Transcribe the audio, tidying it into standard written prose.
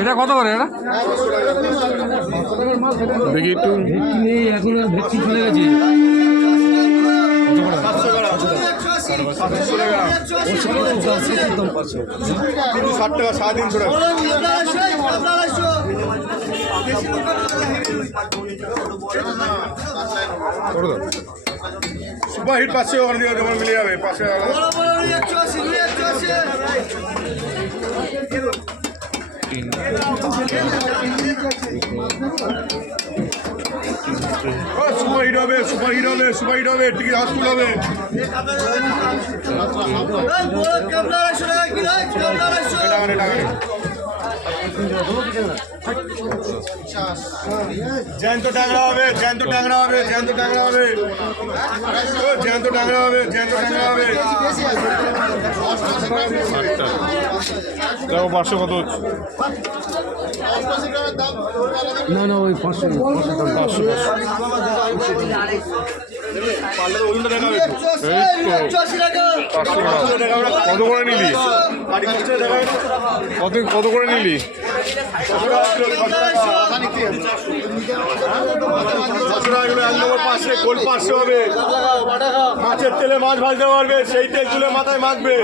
এটা কত করে এটা দেখি একটু নেই এখন ভেটকি চলে গেছে ৳60 350 টাকা সুপার হিট 500 টাকা দিয়ে তোমার মিলে যাবে 500 টাকা সুপার হিট হবে সুপার হিট হবে সুপার হিট হবে টিকিট হাউসফুল হবে জ্যান্ত ট্যাংরা হবে জ্যান্ত ট্যাংরা হবে জ্যান্ত ট্যাংরা হবে জ্যান্ত ট্যাংরা হবে জ্যান্ত ট্যাংরা হবে দেখো 500 কত হচ্ছে না না ওই 500 কত করে নিলি কত করে নিলি গোল 500 হবে মাছের তেলে মাছ ভাজতে পারবে সেই তেল তুলে মাথায় মাখবে